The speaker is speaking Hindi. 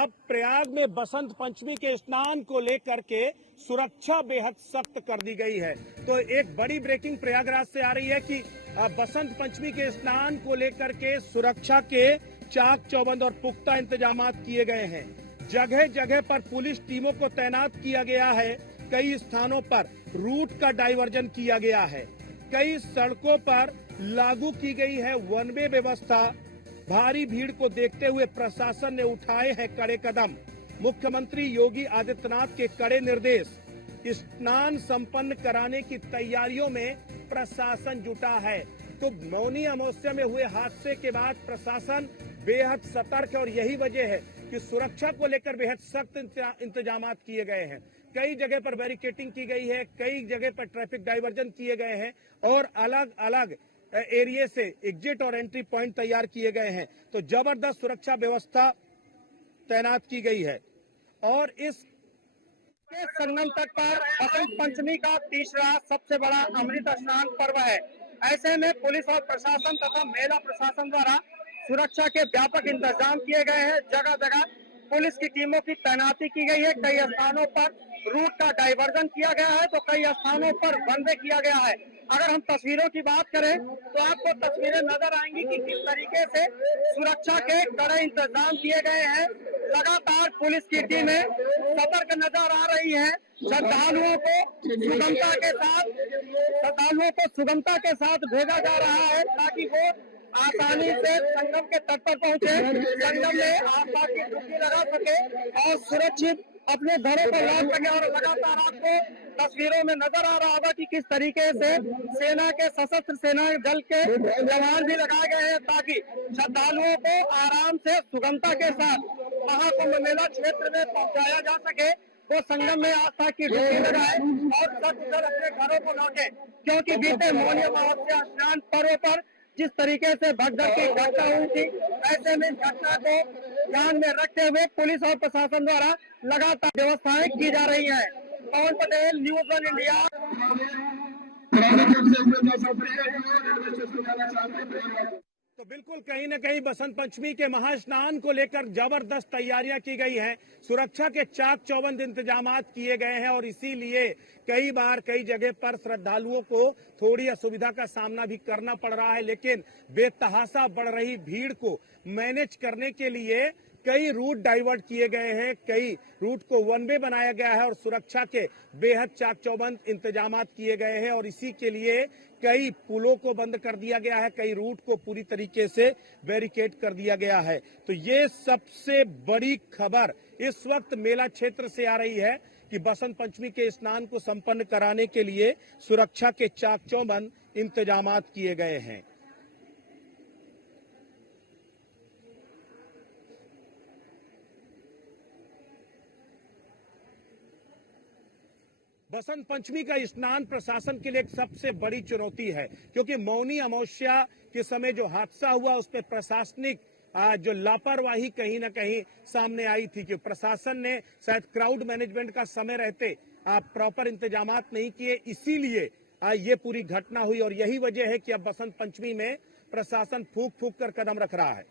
अब प्रयाग में बसंत पंचमी के स्नान को लेकर के सुरक्षा बेहद सख्त कर दी गई है। तो एक बड़ी ब्रेकिंग प्रयागराज से आ रही है कि बसंत पंचमी के स्नान को लेकर के सुरक्षा के चाक चौबंद और पुख्ता इंतजाम किए गए हैं। जगह जगह पर पुलिस टीमों को तैनात किया गया है। कई स्थानों पर रूट का डायवर्जन किया गया है। कई सड़कों पर लागू की गई है वन वे व्यवस्था। भारी भीड़ को देखते हुए प्रशासन ने उठाए हैं कड़े कदम। मुख्यमंत्री योगी आदित्यनाथ के कड़े निर्देश। स्नान संपन्न कराने की तैयारियों में प्रशासन जुटा है। तो मौनी अमावस्या में हुए हादसे के बाद प्रशासन बेहद सतर्क है और यही वजह है कि सुरक्षा को लेकर बेहद सख्त इंतजाम किए गए हैं। कई जगह पर बैरिकेटिंग की गई है, कई जगह पर ट्रैफिक डायवर्जन किए गए हैं और अलग अलग एरिया से एग्जिट और एंट्री पॉइंट तैयार किए गए हैं। तो जबरदस्त सुरक्षा व्यवस्था तैनात की गई है। और इस संगम तट पर बसंत पंचमी का तीसरा सबसे बड़ा अमृत स्नान पर्व है। ऐसे में पुलिस और प्रशासन तथा मेला प्रशासन द्वारा सुरक्षा के व्यापक इंतजाम किए गए हैं। जगह जगह पुलिस की टीमों की तैनाती की गई है। कई स्थानों पर रूट का डायवर्जन किया गया है तो कई स्थानों पर वन वे किया गया है। अगर हम तस्वीरों की बात करें तो आपको तस्वीरें नजर आएंगी कि किस तरीके से सुरक्षा के कड़े इंतजाम किए गए हैं। लगातार पुलिस की टीमें सतर्क नजर आ रही है। श्रद्धालुओं को सुगमता के साथ भेजा जा रहा है ताकि वो आसानी से संगम के तट पर पहुंचे, संगम में आस्था की डुबकी लगा सके और सुरक्षित अपने घरों पर लौट सके। और लगातार आपको तस्वीरों में नजर आ रहा होगा कि किस तरीके से सेना के सशस्त्र सेना दल के जवान भी लगाए गए हैं ताकि श्रद्धालुओं को आराम से सुगमता के साथ महाकुंभ मेला क्षेत्र में पहुंचाया जा सके। वो संगम में आस्था की डुबकी लगाए और सकुशल अपने घरों को लौटे। क्योंकि बीते मौनी अमावस्या स्नान पर्व पर जिस तरीके से भगदड़ की घटना हुई थी, ऐसे में इस घटना को ध्यान में रखते हुए पुलिस और प्रशासन द्वारा लगातार व्यवस्थाएं की जा रही हैं। पवन पटेल, न्यूज़ वन इंडिया। तो बिल्कुल कहीं न कहीं बसंत पंचमी के महास्नान को लेकर जबरदस्त तैयारियां की गई हैं। सुरक्षा के चाक चौबंद इंतजाम किए गए हैं और इसीलिए कई बार कई जगह पर श्रद्धालुओं को थोड़ी असुविधा का सामना भी करना पड़ रहा है। लेकिन बेतहाशा बढ़ रही भीड़ को मैनेज करने के लिए कई रूट डाइवर्ट किए गए हैं, कई रूट को वन वे बनाया गया है और सुरक्षा के बेहद चाक चौबंद इंतजाम किए गए हैं। और इसी के लिए कई पुलों को बंद कर दिया गया है, कई रूट को पूरी तरीके से बैरिकेड कर दिया गया है। तो ये सबसे बड़ी खबर इस वक्त मेला क्षेत्र से आ रही है कि बसंत पंचमी के स्नान को संपन्न कराने के लिए सुरक्षा के चाक चौबंद इंतजाम किए गए हैं। बसंत पंचमी का स्नान प्रशासन के लिए एक सबसे बड़ी चुनौती है क्योंकि मौनी अमावस्या के समय जो हादसा हुआ उस पर प्रशासनिक जो लापरवाही कहीं ना कहीं सामने आई थी कि प्रशासन ने शायद क्राउड मैनेजमेंट का समय रहते प्रॉपर इंतजाम नहीं किए, इसीलिए ये पूरी घटना हुई। और यही वजह है कि अब बसंत पंचमी में प्रशासन फूंक फूंक कर कदम रख रहा है।